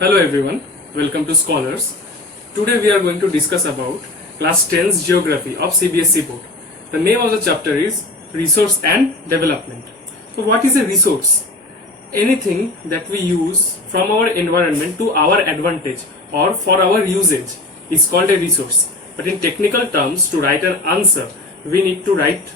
Hello everyone, welcome to Scholars. Today we are going to discuss about class 10's geography of CBSE board. The name of the chapter is Resource and Development. So what is a resource? Anything that we use from our environment to our advantage or for our usage is called a resource. But in technical terms, to write an answer, we need to write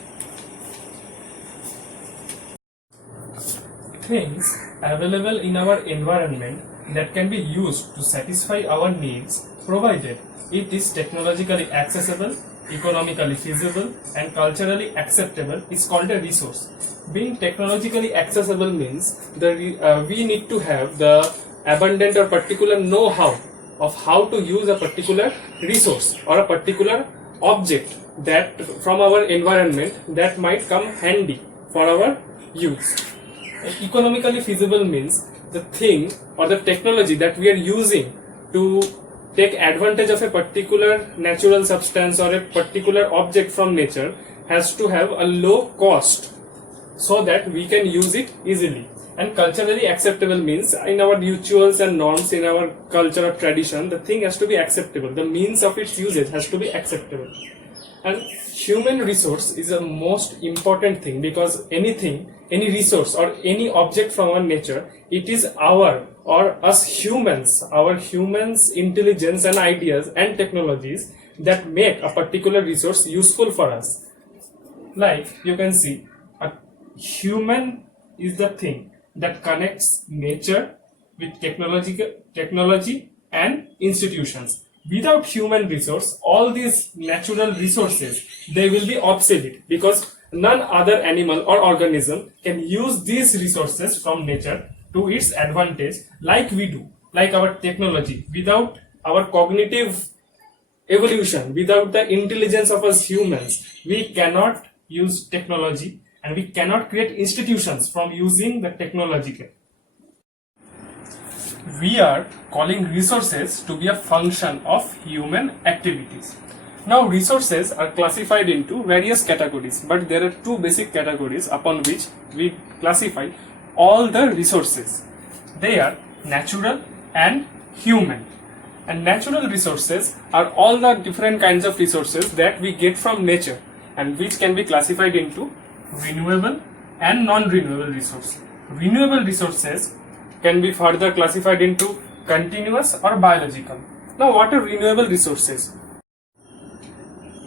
things available in our environment that can be used to satisfy our needs, provided it is technologically accessible, economically feasible, and culturally acceptable, is called a resource. Being technologically accessible means we need to have the abundant or particular know-how of how to use a particular resource or a particular object that from our environment that might come handy for our use. Economically feasible means the thing or the technology that we are using to take advantage of a particular natural substance or a particular object from nature has to have a low cost so that we can use it easily. And culturally acceptable means in our rituals and norms, in our culture or tradition, the thing has to be acceptable. The means of its usage has to be acceptable. And human resource is the most important thing, because anything, any resource or any object from our nature, it is our or us humans, our humans' intelligence and ideas and technologies that make a particular resource useful for us. Like you can see, a human is the thing that connects nature with technology and institutions. Without human resource, all these natural resources, they will be obsolete, because none other animal or organism can use these resources from nature to its advantage like we do, like our technology. Without our cognitive evolution, without the intelligence of us humans, we cannot use technology and we cannot create institutions from using the technological. We are calling resources to be a function of human activities. Now resources are classified into various categories, but there are two basic categories upon which we classify all the resources. They are natural and human. And natural resources are all the different kinds of resources that we get from nature and which can be classified into renewable and non-renewable resources. Renewable resources can be further classified into continuous or biological. Now what are renewable resources?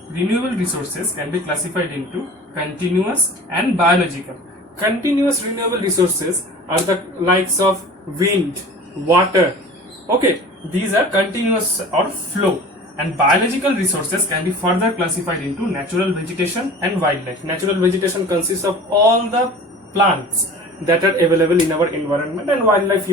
Renewable resources can be classified into continuous and biological. Continuous renewable resources are the likes of wind, water. Okay, these are continuous or flow. And biological resources can be further classified into natural vegetation and wildlife. Natural vegetation consists of all the plants that are available in our environment, and wildlife,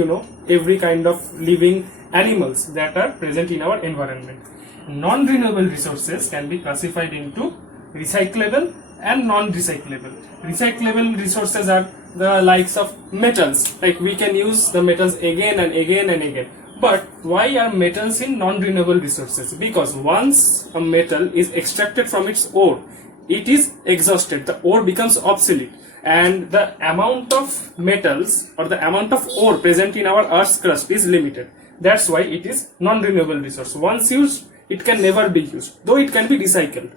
every kind of living animals that are present in our environment. Non-renewable resources can be classified into recyclable and non-recyclable. Recyclable resources are the likes of metals, like we can use the metals again and again and again. But why are metals in non-renewable resources? Because once a metal is extracted from its ore, it is exhausted, the ore becomes obsolete, and the amount of metals or the amount of ore present in our Earth's crust is limited. That's why it is non-renewable resource. Once used, it can never be used, though it can be recycled.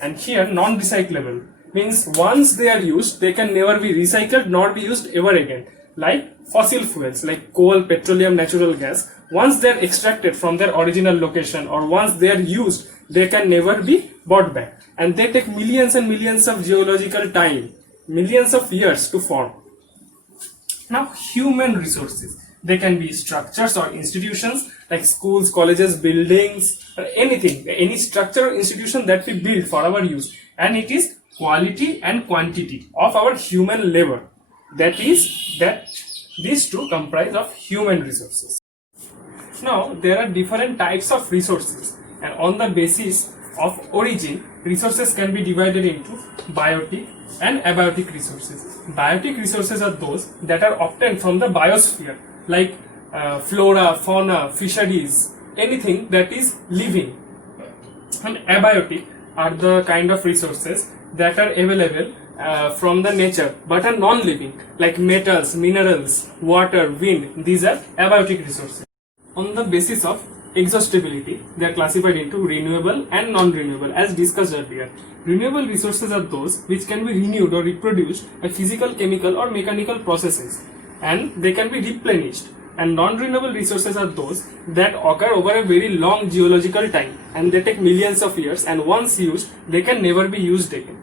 And here non-recyclable means once they are used, they can never be recycled nor be used ever again. Like fossil fuels like coal, petroleum, natural gas, once they are extracted from their original location or once they are used, they can never be brought back, and they take millions and millions of geological time, millions of years to form. Now human resources, they can be structures or institutions like schools, colleges, buildings, or anything, any structure or institution that we build for our use, and it is quality and quantity of our human labor. That these two comprise of human resources. Now there are different types of resources, and on the basis of origin, resources can be divided into biotic and abiotic resources. Biotic resources are those that are obtained from the biosphere, like flora, fauna, fisheries, anything that is living. And abiotic are the kind of resources that are available from the nature but are non-living, like metals, minerals, water, wind. These are abiotic resources. On the basis of exhaustibility, they are classified into renewable and non-renewable as discussed earlier. Renewable resources are those which can be renewed or reproduced by physical, chemical or mechanical processes, and they can be replenished. And non-renewable resources are those that occur over a very long geological time, and they take millions of years, and once used they can never be used again.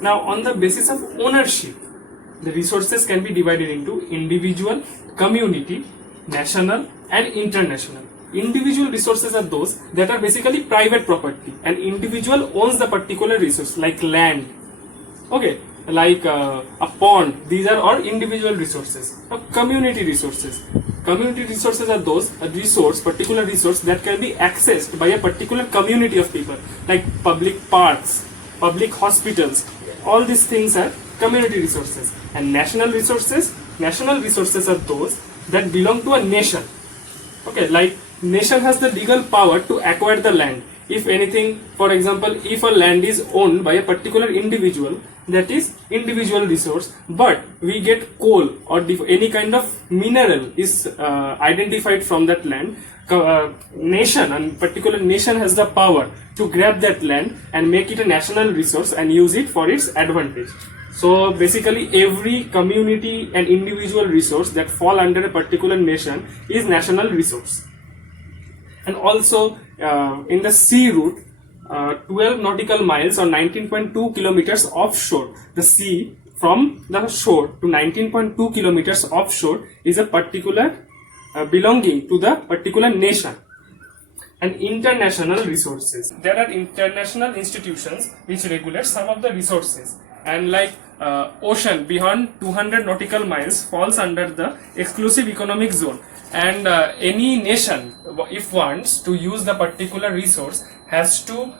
Now, on the basis of ownership, the resources can be divided into individual, community, national and international. Individual resources are those that are basically private property. An individual owns the particular resource, like land, okay, like a pond. These are all individual resources. Now, community resources. Community resources are those particular resource that can be accessed by a particular community of people, like public parks, public hospitals. All these things are community resources. And national resources are those that belong to a nation. Okay, like nation has the legal power to acquire the land. If anything, for example, if a land is owned by a particular individual, that is individual resource, but we get coal or any kind of mineral is identified from that land, nation and particular nation has the power to grab that land and make it a national resource and use it for its advantage. So basically every community and individual resource that fall under a particular nation is national resource. And also in the sea route, 12 nautical miles or 19.2 kilometers offshore, the sea from the shore to 19.2 kilometers offshore is a particular belonging to the particular nation. And international resources, there are international institutions which regulate some of the resources, and like ocean beyond 200 nautical miles falls under the exclusive economic zone, and any nation, if wants to use the particular resource, has to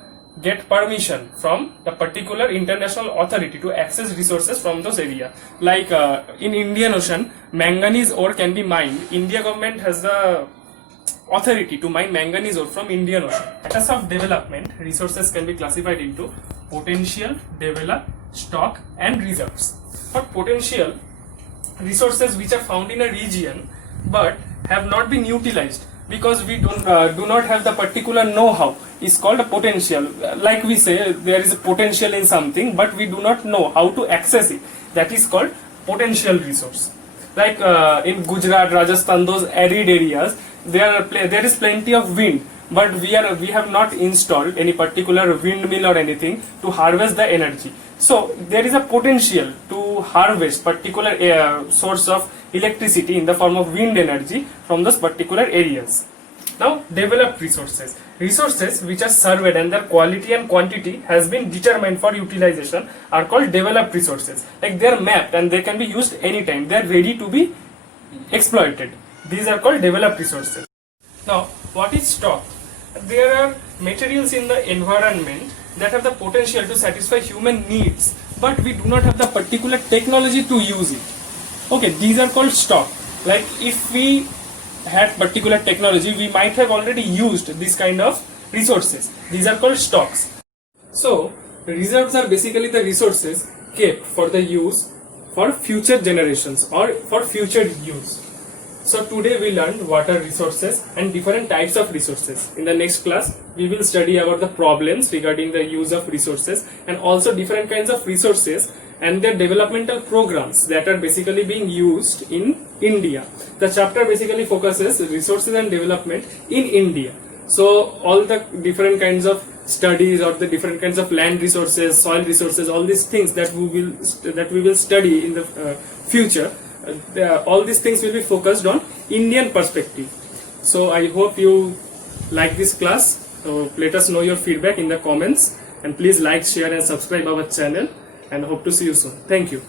get permission from the particular international authority to access resources from those area. Like in Indian Ocean, manganese ore can be mined. India government has the authority to mine manganese ore from Indian Ocean. Status of development, resources can be classified into potential, develop, stock and reserves. For potential, resources which are found in a region but have not been utilized because we do not have the particular know-how is called a potential. Like we say, there is a potential in something but we do not know how to access it. That is called potential resource. Like in Gujarat, Rajasthan, those arid areas, there is plenty of wind, but we have not installed any particular windmill or anything to harvest the energy. So there is a potential to harvest particular source of electricity in the form of wind energy from those particular areas. Now, developed resources. Resources which are surveyed and their quality and quantity has been determined for utilization are called developed resources. Like they are mapped and they can be used anytime. They are ready to be exploited. These are called developed resources. Now, what is stock? There are materials in the environment that have the potential to satisfy human needs, but we do not have the particular technology to use it. Okay, these are called stock. Like if we had particular technology, we might have already used this kind of resources. These are called stocks. So, reserves are basically the resources kept for the use for future generations or for future use. So today we learned water resources and different types of resources. In the next class, we will study about the problems regarding the use of resources and also different kinds of resources and their developmental programs that are basically being used in India. The chapter basically focuses resources and development in India. So all the different kinds of studies or the different kinds of land resources, soil resources, all these things that we will study in the future. All these things will be focused on Indian perspective. So I hope you like this class. So let us know your feedback in the comments and please like, share and subscribe our channel and hope to see you soon. Thank you.